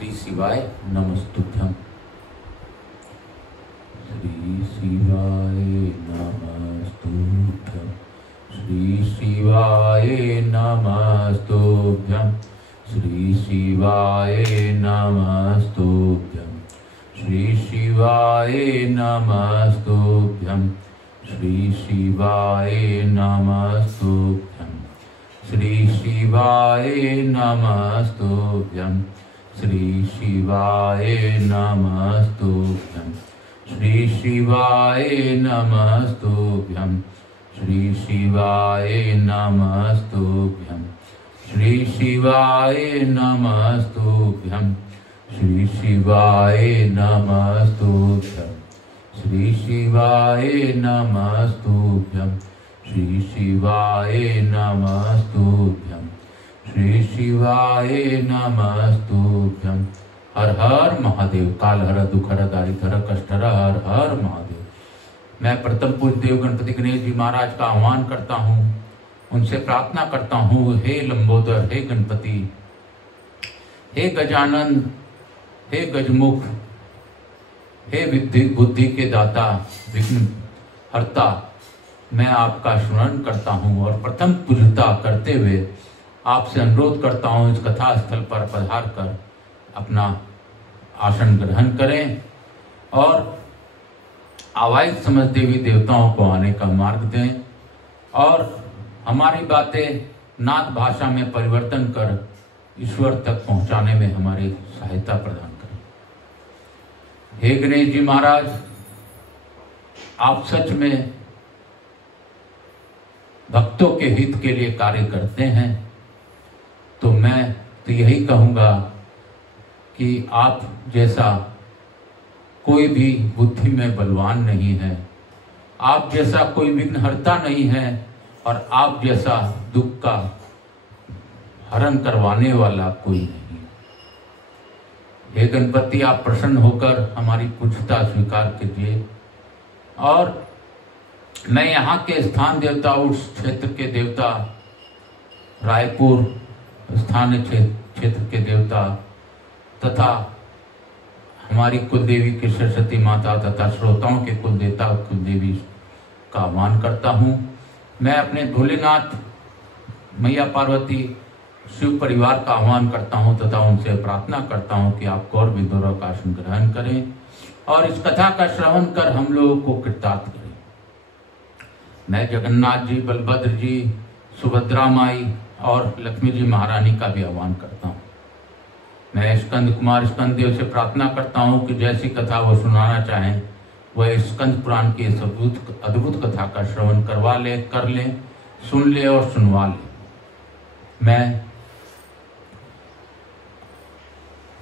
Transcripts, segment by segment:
श्री शिवाय नमस्तुभ्यम। श्री शिवाय नमस्तुभ्यम। श्री शिवाय नमस्तुभ्यम। श्री शिवाय नमस्तुभ्यम। श्री शिवाय नमस्तुभ्यम। श्री शिवाय नमस्तुभ्यम। श्री शिवाय नमस्तुभ्यम। श्री शिवाय नमस्तुभ्यम। श्री शिवाय नमस्तुभ्यम। श्री शिवाय नमस्तुभ्यम। श्री शिवाय नमस्तुभ्यम। श्री शिवाय नमस्तुभ्यम। श्री शिवाय नमस्तुभ्यम। श्री शिवाय नमस्तुभ्यम। श्री शिवाय नमस्तुभ्यम। हर हर महादेव। काल हर दुख हर दारिद्र हर कष्ट हर हर हर महादेव। मैं प्रथम पूज्य देव गणपति गणेश जी महाराज का आह्वान करता हूँ, उनसे प्रार्थना करता हूँ, हे लंबोदर, हे गणपति, हे गजानन, हे गजमुख, हे विद्धि बुद्धि के दाता, विघ्न हरता, मैं आपका स्मरण करता हूँ और प्रथम पूजता करते हुए आपसे अनुरोध करता हूँ, इस कथा स्थल पर पधार कर अपना आसन ग्रहण करें और आवाहित समझ देवी देवताओं को आने का मार्ग दें और हमारी बातें नाथ भाषा में परिवर्तन कर ईश्वर तक पहुंचाने में हमारी सहायता प्रदान करें। हे गणेश जी महाराज, आप सच में भक्तों के हित के लिए कार्य करते हैं, तो मैं तो यही कहूंगा कि आप जैसा कोई भी बुद्धि में बलवान नहीं है, आप जैसा कोई विघ्नहर्ता नहीं है और आप जैसा दुख का हरण करवाने वाला कोई नहीं। हे गणपति, आप प्रसन्न होकर हमारी पूज्यता स्वीकार कीजिए और मैं यहाँ के स्थान देवता, उस क्षेत्र के देवता, रायपुर स्थानीय क्षेत्र के देवता तथा हमारी कुलदेवी के सरस्वती माता तथा श्रोताओं के कुलदेवता कुलदेवी का आह्वान करता हूँ। मैं अपने भोलेनाथ, मैया पार्वती, शिव परिवार का आह्वान करता हूँ तथा उनसे प्रार्थना करता हूँ कि आप गौर विदुर का आसन ग्रहण करें और इस कथा का श्रवण कर हम लोगों को कृतार्थ करें। मैं जगन्नाथ जी, बलभद्र जी, सुभद्रा माई और लक्ष्मी जी महारानी का भी आह्वान करता हूँ। मैं स्कंद कुमार स्कंद देव से प्रार्थना करता हूँ कि जैसी कथा वो सुनाना चाहें वह स्कंद पुराण की इस अद्भुत कथा का श्रवण करवा ले, कर ले, सुन ले और सुनवा ले। मैं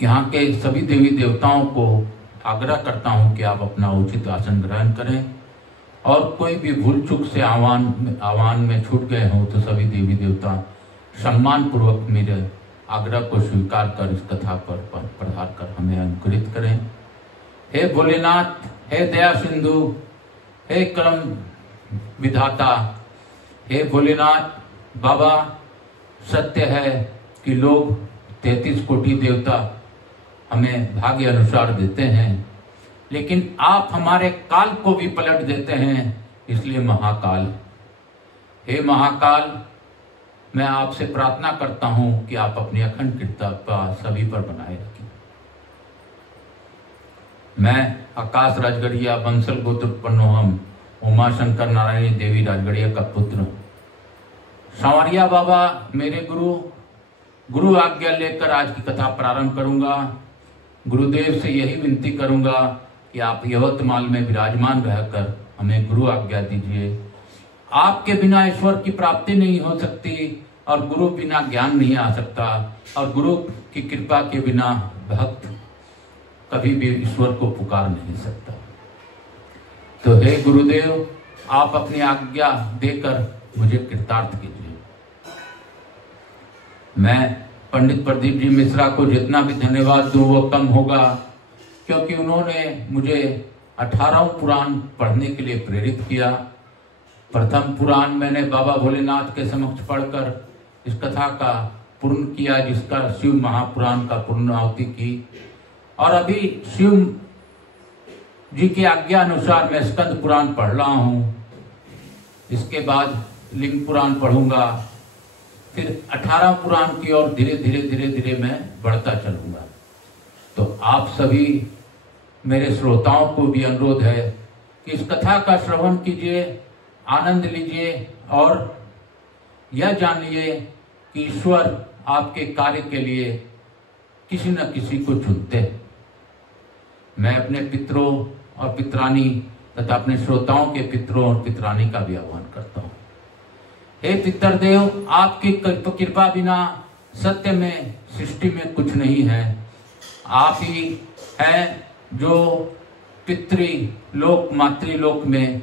यहाँ के सभी देवी देवताओं को आग्रह करता हूँ कि आप अपना उचित आसन ग्रहण करें और कोई भी भूल चूक से आह्वान में छूट गए हों तो सभी देवी देवता सम्मान पूर्वक मेरे आग्रह को स्वीकार कर इस कथा पर पधार कर हमें अनुग्रहित करें। हे भोलेनाथ, हे दया सिंधु, हे कर्म विधाता, हे भोलेनाथ बाबा, सत्य है कि लोग 33 कोटि देवता हमें भाग्य अनुसार देते हैं, लेकिन आप हमारे काल को भी पलट देते हैं, इसलिए महाकाल। हे महाकाल, मैं आपसे प्रार्थना करता हूं कि आप अपनी अखंड कृपा सभी पर बनाए रखें। मैं आकाश राजगढ़िया बंसल गोत्र उत्पन्नोहम उमा शंकर नारायणी देवी राजगढ़िया का पुत्र संवरिया बाबा, मेरे गुरु आज्ञा लेकर आज की कथा प्रारंभ करूंगा। गुरुदेव से यही विनती करूंगा कि आप यवतमाल में विराजमान रहकर हमें गुरु आज्ञा दीजिए। आपके बिना ईश्वर की प्राप्ति नहीं हो सकती और गुरु बिना ज्ञान नहीं आ सकता और गुरु की कृपा के बिना भक्त कभी भी ईश्वर को पुकार नहीं सकता। तो हे गुरुदेव, आप अपनी आज्ञा देकर मुझे कृतार्थ कीजिए। मैं पंडित प्रदीप जी मिश्रा को जितना भी धन्यवाद दूं वो कम होगा, क्योंकि उन्होंने मुझे 18 पुराण पढ़ने के लिए प्रेरित किया। प्रथम पुराण मैंने बाबा भोलेनाथ के समक्ष पढ़कर इस कथा का पूर्ण किया, जिसका शिव महापुराण का पूर्णाहुति की। और अभी शिव जी की आज्ञा अनुसार मैं स्कंद पुराण पढ़ रहा हूँ। इसके बाद लिंग पुराण पढ़ूंगा, फिर 18 पुराण की ओर धीरे धीरे मैं बढ़ता चलूंगा। तो आप सभी मेरे श्रोताओं को भी अनुरोध है कि इस कथा का श्रवण कीजिए, आनंद लीजिए और यह जानिए कि ईश्वर आपके कार्य के लिए किसी न किसी को चुनते हैं। मैं अपने पितरों और पितरानी तथा अपने श्रोताओं के पितरों और पितरानी का भी आह्वान करता हूँ। हे पितरदेव, आपकी कृपा बिना सत्य में सृष्टि में कुछ नहीं है। आप ही हैं जो पितृलोक मातृलोक में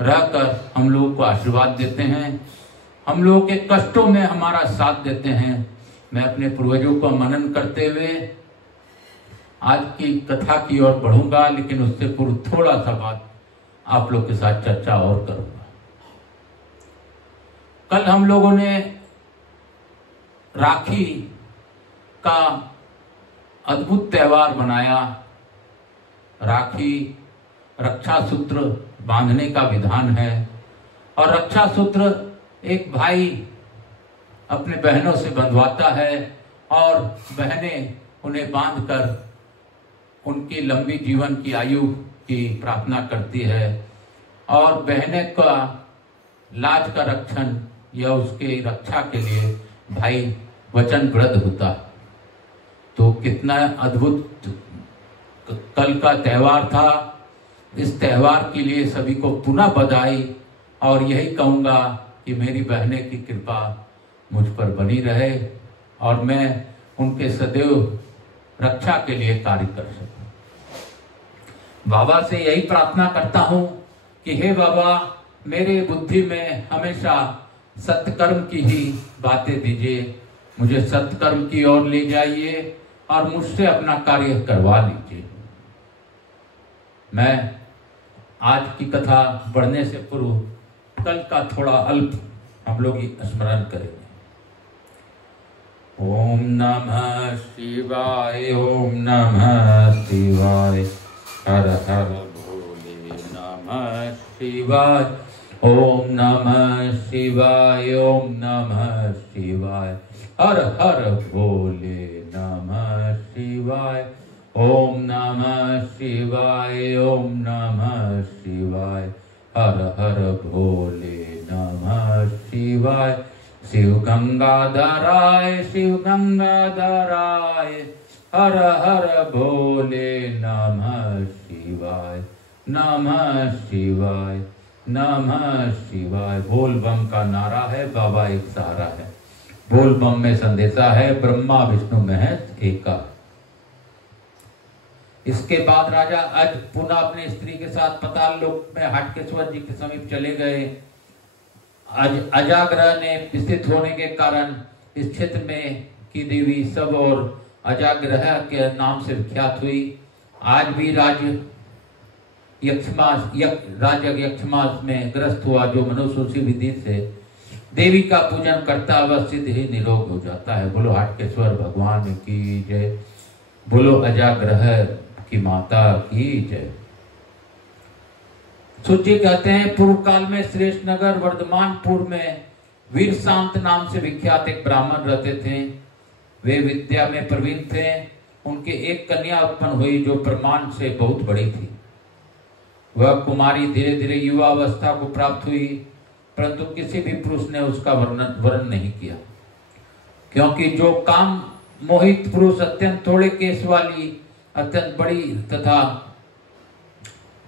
रहकर हम लोगों को आशीर्वाद देते हैं, हम लोगों के कष्टों में हमारा साथ देते हैं। मैं अपने पूर्वजों को मनन करते हुए आज की कथा की ओर बढ़ूंगा, लेकिन उससे पूर्व थोड़ा सा बात आप लोग के साथ चर्चा और करूंगा। कल हम लोगों ने राखी का अद्भुत त्योहार मनाया। राखी रक्षा सूत्र बांधने का विधान है और रक्षा सूत्र एक भाई अपने बहनों से बंधवाता है और बहनें उन्हें बांधकर उनकी लंबी जीवन की आयु की प्रार्थना करती है और बहनें का लाज का रक्षण या उसके रक्षा के लिए भाई वचनबद्ध होता है। तो कितना अद्भुत कल का त्योहार था। इस त्योहार के लिए सभी को पुनः बधाई और यही कहूंगा कि मेरी बहनें की कृपा मुझ पर बनी रहे और मैं उनके सदैव रक्षा के लिए कार्य कर सकूं। बाबा से यही प्रार्थना करता हूं कि हे बाबा, मेरे बुद्धि में हमेशा सत्कर्म की ही बातें दीजिए, मुझे सत्कर्म की ओर ले जाइए और मुझसे अपना कार्य करवा लीजिए। मैं आज की कथा बढ़ने से पूर्व कल का थोड़ा अल्प हम लोग स्मरण करेंगे। ओम नमः शिवाय, ओम नमः शिवाय, हर हर भोले नमः शिवाय, ओम नमः शिवाय, ओम नमः शिवाय, हर हर भोले नमः शिवाय, ओम नमः शिवाय, ओम नमः शिवाय, हर हर भोले नमः शिवाय। शिव गंगाधराय, शिव गंगाधराय, हर हर भोले नमः शिवाय, नमः शिवाय, नमः शिवाय। बोल बम का नारा है, बाबा एक सहारा है। बोल बम में संदेशा है, ब्रह्मा विष्णु महेश एका। इसके बाद राजा आज पुनः अपनी स्त्री के साथ पाताल लोक में हाटकेश्वर जी के समीप चले गए। अजाग्रह ने स्थित होने के कारण इस क्षेत्र में की देवी सब और अजाग्रह के नाम से विख्यात हुई। आज भी राज यक्षमास में ग्रस्त हुआ जो मनुष्य विधि से देवी का पूजन करता अवस्थित ही निरोग हो जाता है। बोलो हाटकेश्वर भगवान की जय, बोलो अजाग्रह की माता की जय। सूची कहते हैं पूर्व काल में श्रेष्ठ नगर वर्धमानपुर में वीर शांत नाम से विख्यात एक ब्राह्मण रहते थे। वे विद्या में प्रवीण थे। उनके एक कन्या उत्पन्न हुई जो प्रमाण से बहुत बड़ी थी। वह कुमारी धीरे धीरे युवा अवस्था को प्राप्त हुई, परंतु किसी भी पुरुष ने उसका वर्ण नहीं किया, क्योंकि जो काम मोहित पुरुष अत्यंत थोड़े केस वाली अत्यंत बड़ी तथा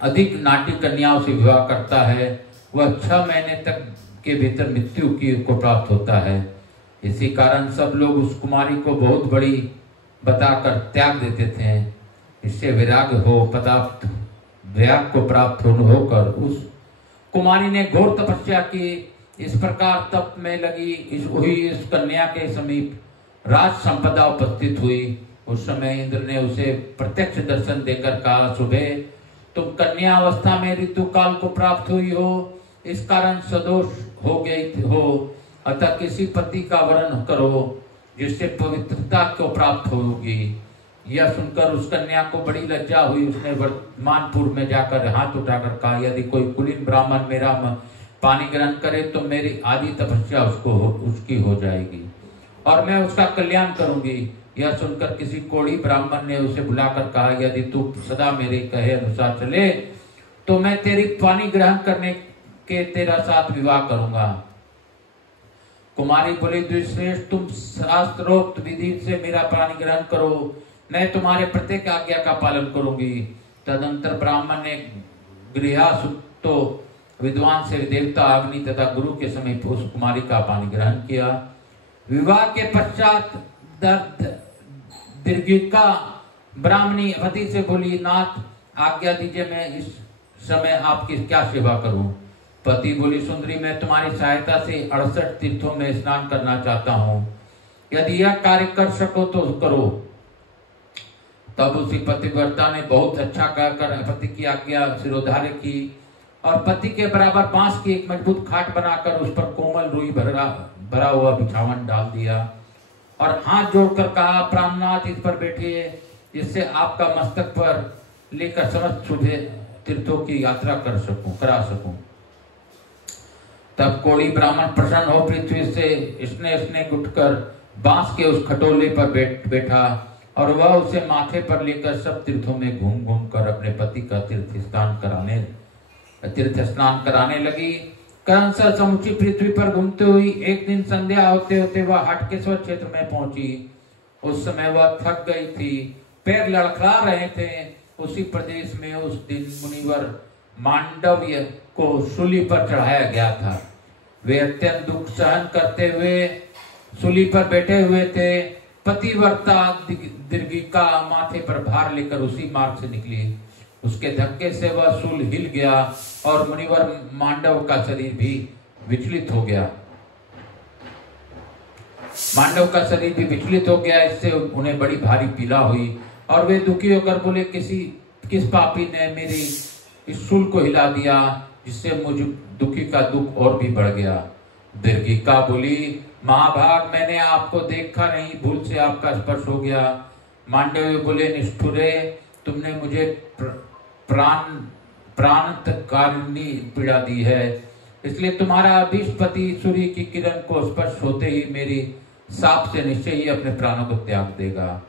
अधिक नाटी कन्याओं से विवाह करता है, वह 6 महीने तक के भीतर मृत्यु को प्राप्त होता है। इसी कारण सब लोग उस कुमारी को बहुत बड़ी बताकर त्याग देते थे। इससे विराग को प्राप्त होकर उस कुमारी ने घोर तपस्या की। इस प्रकार तप में लगी इस कन्या के समीप राज संपदा उपस्थित हुई। उस समय इंद्र ने उसे प्रत्यक्ष दर्शन देकर कहा, सुबह तुम कन्या अवस्था में ऋतु काल को प्राप्त हुई हो, इस कारण सदोष हो गई हो, अतः किसी पति का वर्ण करो। जिससे पवित्रता को प्राप्त होगी। यह सुनकर उस कन्या को बड़ी लज्जा हुई। उसने वर्तमानपुर में जाकर हाथ उठाकर कहा, यदि कोई कुलीन ब्राह्मण मेरा पानी ग्रहण करे तो मेरी आदि तपस्या उसकी हो जाएगी और मैं उसका कल्याण करूंगी। यह सुनकर किसी कोढ़ी ब्राह्मण ने उसे बुलाकर कहा, यदि तू सदा मेरे कहे अनुसार चले तो मैं तेरी पानी ग्रहण करने के तेरा साथ विवाह करूंगा। कुमारी बोली, द्विश्रेष्ठ, तुम शास्त्रोक्त विधि से मेरा पानी ग्रहण करो, मैं तुम्हारे प्रत्येक आज्ञा का पालन करूंगी। तदंतर ब्राह्मण ने गृहस्थो विद्वान से देवता अग्नि तथा गुरु के समीप उस कुमारी का पानी ग्रहण किया। विवाह के पश्चात दीर्घिका ब्राह्मणी पति से बोली, नाथ आज्ञा दीजिए, मैं इस समय आपकी क्या सेवा करूं। पति बोली, सुंदरी, मैं तुम्हारी सहायता से 68 तीर्थों में स्नान करना चाहता हूं, यदि यह कार्य कर सको तो करो। तब उसी पतिव्रता ने बहुत अच्छा कहकर पति की आज्ञा सिरोधार्य की और पति के बराबर बांस की एक मजबूत खाट बनाकर उस पर कोमल रुई भरा हुआ बिछावन डाल दिया और हाथ जोड़कर कहा, प्राणनाथ, इस पर बैठिए, जिससे आपका मस्तक पर लेकर समस्त शुभ तीर्थों की यात्रा करा सकूं। तब कोढ़ी ब्राह्मण प्रसन्न हो पृथ्वी से स्नेह उठकर बांस के उस खटोले पर बैठा और वह उसे माथे पर लेकर सब तीर्थों में घूम घूम कर अपने पति का तीर्थ स्नान कराने लगी। क्रमशः समुची पृथ्वी पर घूमते हुई एक दिन संध्या होते होते वह हटकेश्वर क्षेत्र में पहुंची। उस समय वह थक गई थी, पैर लड़खड़ा रहे थे। उसी प्रदेश में उस दिन मुनिवर मांडव्य को शूली पर चढ़ाया गया था। वे अत्यंत दुख सहन करते हुए शूली पर बैठे हुए थे। पतिव्रता दीर्घिका माथे पर भार लेकर उसी मार्ग से निकली। उसके धक्के से वह शूल हिल गया और मुनिवर मांडव का शरीर भी विचलित हो गया। इससे उन्हें बड़ी भारी पीड़ा हुई और वे दुखी होकर बोले, किस पापी ने मेरी इस शूल को हिला दिया, जिससे मुझे दुखी का दुख और भी बढ़ गया। दीर्घिका बोली, महाभाग, मैंने आपको देखा नहीं, भूल से आपका स्पर्श हो गया। मांडव्य बोले, निष्ठुरे, तुमने मुझे प्राणकारिणी पीड़ा दी है, इसलिए तुम्हारा अभीष्टपति सूर्य की किरण को स्पर्श होते ही मेरी साप से निश्चय ही अपने प्राणों को त्याग देगा।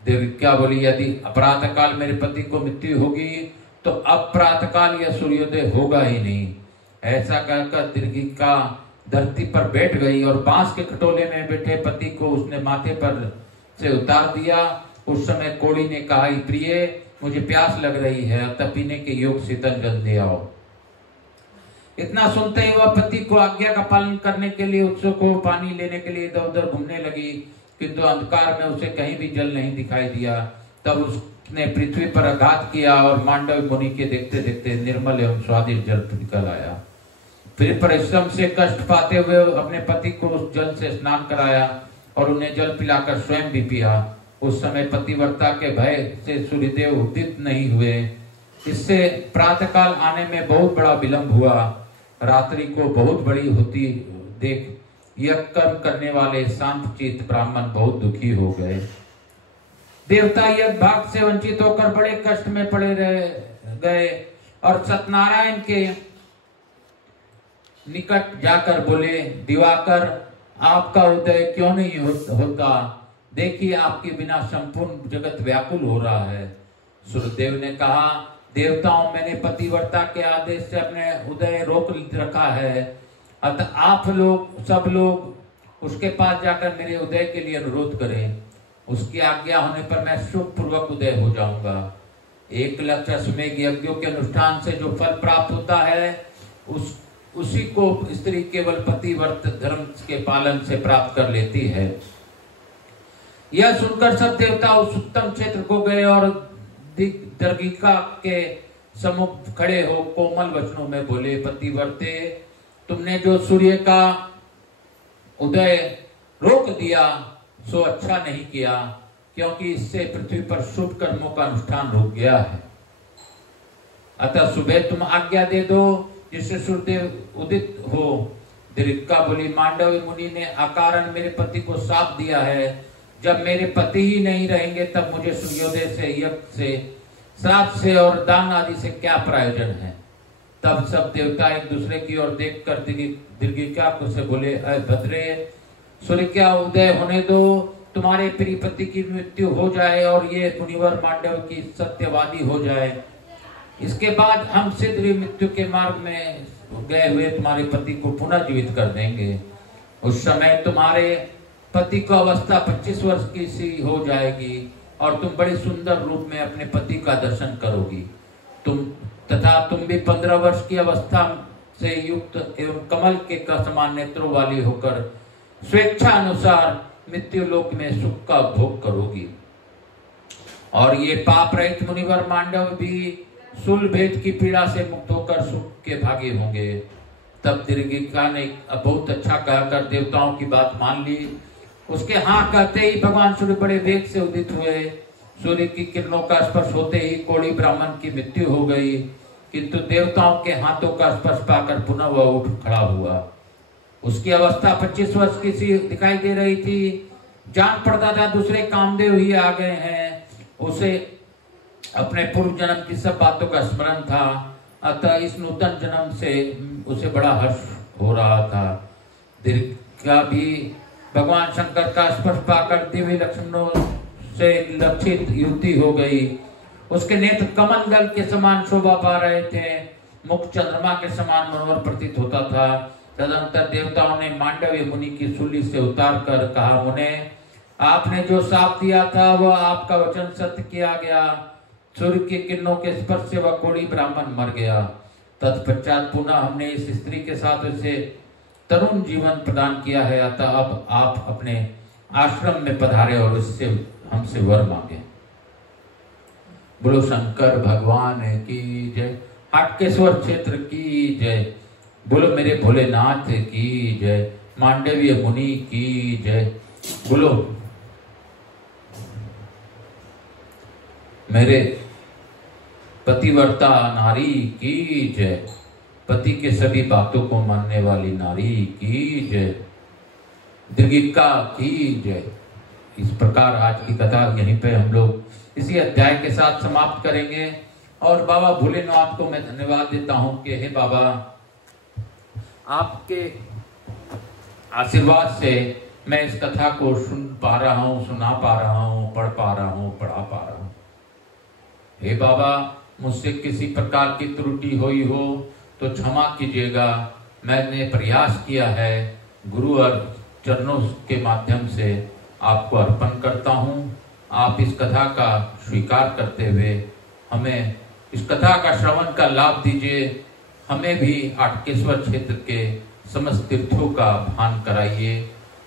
दीर्घिका बोली, यदि प्रातः काल मेरे पति को मृत्यु होगी तो अब प्रातः काल यह सूर्योदय होगा ही नहीं। ऐसा कहकर दीर्घिका धरती पर बैठ गई और बांस के खटोले में बैठे पति को उसने माथे पर से उतार दिया। उस समय कोढ़ी ने कहा, प्रिय, मुझे प्यास लग रही है, अतः पीने के योग शीतल जल दे आओ। इतना सुनते ही वह पति को आज्ञा का पालन करने के लिए उत्सुक हो पानी लेने के लिए इधर उधर घूमने लगी, किंतु अंधकार में उसे कहीं भी जल नहीं दिखाई दिया। तब उसने पृथ्वी पर आघात किया और मांडव मुनि के देखते देखते निर्मल एवं स्वादिष्ट जल निकल आया। फिर परिश्रम से कष्ट पाते हुए अपने पति को उस जल से स्नान कराया और उन्हें जल पिलाकर स्वयं भी पिया। उस समय पतिव्रता के भय से सूर्यदेव उदित नहीं हुए। इससे प्रातःकाल आने में बहुत बड़ा विलंब हुआ। रात्रि को बहुत बड़ी होती देख यह कर्म करने वाले शांतचित्त ब्राह्मण बहुत दुखी हो गए। देवता यह भाग से वंचित होकर बड़े कष्ट में पड़े रह गए और सत्यनारायण के निकट जाकर बोले, दिवाकर, आपका उदय क्यों नहीं होता? देखिए, आपके बिना संपूर्ण जगत व्याकुल हो रहा है। सूर्यदेव ने कहा, देवताओं, मैंने पतिव्रता के आदेश से अपने उदय रोक रखा है, अतः आप लोग सब लोग उसके पास जाकर मेरे उदय के लिए अनुरोध करें। उसकी आज्ञा होने पर मैं सुख पूर्वक उदय हो जाऊंगा। 1,00,000 यज्ञों के अनुष्ठान से जो फल प्राप्त होता है उसी को स्त्री केवल पतिव्रत धर्म के पालन से प्राप्त कर लेती है। यह सुनकर सब देवता उस उत्तम क्षेत्र को गए और दीर्घिका के सम्मुख खड़े हो कोमल वचनों में बोले, पतिव्रते, तुमने जो सूर्य का उदय रोक दिया सो अच्छा नहीं किया, क्योंकि इससे पृथ्वी पर शुभ कर्मों का अनुष्ठान रुक गया है। अतः सुबह तुम आज्ञा दे दो जिससे सूर्यदेव उदित हो। दीर्घिका बोली, मांडवी मुनि ने अकारण मेरे पति को शाप दिया है, जब मेरे पति ही नहीं रहेंगे तब मुझे सूर्योदय से, यज्ञ से, श्राद्ध से और दान आदि से क्या प्रयोजन है। तब सब देवता एक दूसरे की ओर देखकर दीर्घिका को से बोले, अय भद्रे, सूर्य क्या उदय होने दो, तुम्हारे प्रिय पति की मृत्यु हो जाए और ये मुनिवर मांडव की सत्यवादी हो जाए। इसके बाद हम शीघ्र मृत्यु के मार्ग में गए हुए तुम्हारे पति को पुनः जीवित कर देंगे। उस समय तुम्हारे पति को अवस्था 25 वर्ष की सी हो जाएगी और तुम बड़े सुंदर रूप में अपने पति का दर्शन करोगी। तुम भी 15 वर्ष की अवस्था से युक्त एवं कमल के समान नेत्रों वाली होकर स्वेच्छा अनुसार मृत्यु लोक में सुख का भोग करोगी। और ये पाप रहित मुनिवर मांडव भी शूल भेद की पीड़ा से मुक्त होकर सुख के भागी होंगे। तब दीर्घिका ने बहुत अच्छा कहकर देवताओं की बात मान ली। उसके हाँ कहते ही भगवान सूर्य बड़े वेग से उदित हुए। सूर्य की किरणों का स्पर्श होते ही कोढ़ी ब्राह्मण की मृत्यु हो गई, किंतु देवताओं के हाथों का स्पर्श पाकर पुनः वह उठ खड़ा हुआ। उसकी अवस्था 25 वर्ष की सी दिखाई दे रही थी। जान पड़ता था दूसरे कामदेव ही आ गए हैं। उसे अपने पूर्व जन्म की सब बातों का स्मरण था, अतः इस नूतन जन्म से उसे बड़ा हर्ष हो रहा था। दीर्घिका भी भगवान शंकर का स्पर्श पाकर दिव्य लक्षणों से लक्षित युवती हो गई। उसके नेत्र कमल दल के समान शोभा पा रहे थे, मुख चंद्रमा के समान मनोहर प्रतीत होता था। तदनंतर देवताओं ने मांडवी मुनि की सूली से उतार कर कहा, मुने, आपने जो शाप दिया था वह आपका वचन सत्य किया गया। सूर्य की किरणों के स्पर्श से वह कोढ़ी ब्राह्मण मर गया। तत्पश्चात पुनः हमने इस स्त्री के साथ उसे तरुण जीवन प्रदान किया है, अतः अब आप अपने आश्रम में पधारे और इससे हमसे वर मांगे। बोलो शंकर भगवान की जय, हाटकेश्वर क्षेत्र की जय, बोलो मेरे भोलेनाथ की जय, मांडवीय मुनि की जय, बोलो मेरे पतिव्रता नारी की जय, पति के सभी बातों को मानने वाली नारी की जय, दीर्घिका की जय। इस प्रकार आज की कथा यहीं पे हम लोग इसी अध्याय के साथ समाप्त करेंगे। और बाबा भोलेनाथ को मैं धन्यवाद देता हूं कि हे बाबा, आपके आशीर्वाद से मैं इस कथा को सुन पा रहा हूं, सुना पा रहा हूं, पढ़ पा रहा हूं, पढ़ा पा रहा हूं। हे बाबा, मुझसे किसी प्रकार की त्रुटि हुई हो तो क्षमा कीजिएगा। मैंने प्रयास किया है, गुरु और चरणों के माध्यम से आपको अर्पण करता हूं। आप इस कथा का स्वीकार करते हुए हमें इस कथा का श्रवण का लाभ दीजिए। हमें भी हाटकेश्वर क्षेत्र के समस्त तीर्थों का भान कराइए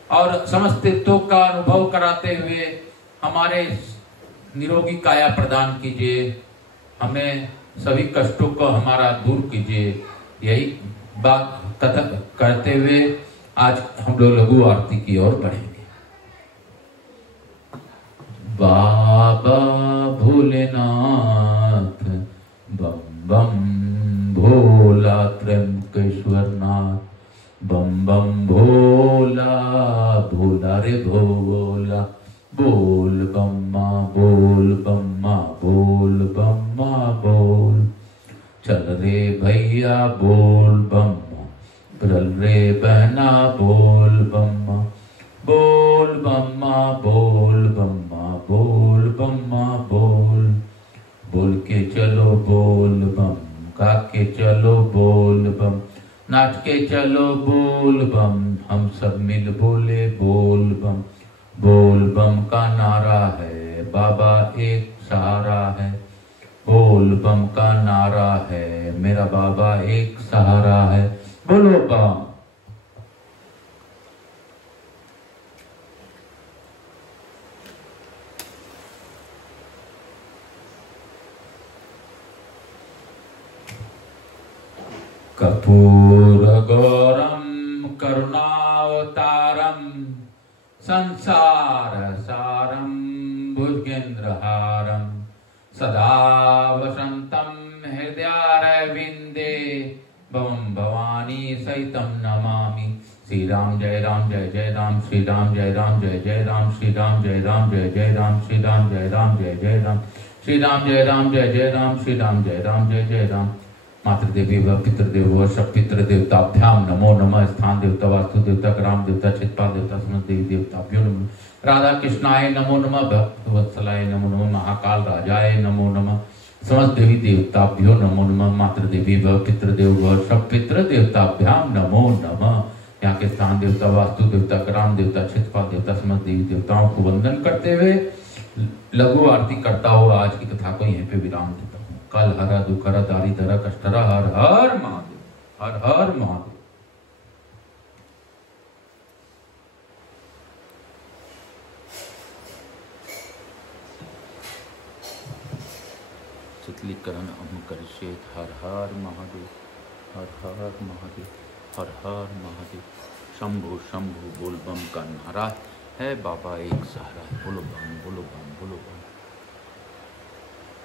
और समस्त तीर्थों का अनुभव कराते हुए हमारे निरोगी काया प्रदान कीजिए। हमें सभी कष्टों को हमारा दूर कीजिए। यही बात कथा करते हुए आज हम लोग लघु आरती की ओर बढ़ेंगे। बाबा भोलेनाथ बम बम भोला त्र्यंबकेश्वर नाथ, बम बम भोला भोला रे भोला, बोल बम्मा बोल बम्मा बोल बम्मा बोल, चल रे भैया बोल बम्मा, चल रे बहना बोल बम्मा, बोल बम्मा बोल बम्मा बोल बम्मा बोल, बोल के चलो बोल बम, गा के चलो बोल बम, नाच के चलो बोल बम, हम सब मिल बोले बोल बम। बोल बम का नारा है, बाबा एक सहारा है। बोल बम का नारा है, मेरा बाबा एक सहारा है। बोलो बम। कर्पूर गौरम करुणावतारम संसार सारम भुजगेन्द्रहारम सदा वसंतम हृदयारविंदे भवम भवानी सहितम नमामि। श्री राम जय राम जय जय राम, श्री राम जय राम जय जय राम, श्री राम जय राम जय जय राम, श्री राम जय राम जय जय राम, श्री राम जय राम जय जय राम, श्री राम जय राम जय जय राम। मातृदेवी व पितृदेव व सब पितृ देवताभ्याम नमो नमः। स्थान देवता, वास्तु देवता, ग्राम देवता, चित्पाल देवता, समस्त देवी देवताभ्यो नमः। राधा कृष्णाय नमो नमः, भक्तवत्सलाय नमो नमः, महाकाल राजाय नमो नमः, समस्त देवी देवताभ्यो नमो नमः। मातृदेवी व पितृदेव व सब पितृ देवताभ्याम नमो नमः। यहाँ के स्थान देवता, वास्तु देवता, ग्राम देवता, चित्पाल देवता, समस्त देवी देवताओं को वंदन करते हुए लघु आरती करता हुआ आज की कथा को यहीं पे विराम देता हूँ। कल हरा दुखरा दारी धरा कष्टरा, हर हर महादेव, हर हर महादेव। शीतलीकरण अम करिष्येत्। हर हर महादेव, हर हर महादेव, हर हर महादेव। शंभु शंभु बोल बम का नारा है, बाबा एक सहारा। बोलो बम, बोलो बम, बोलो बम।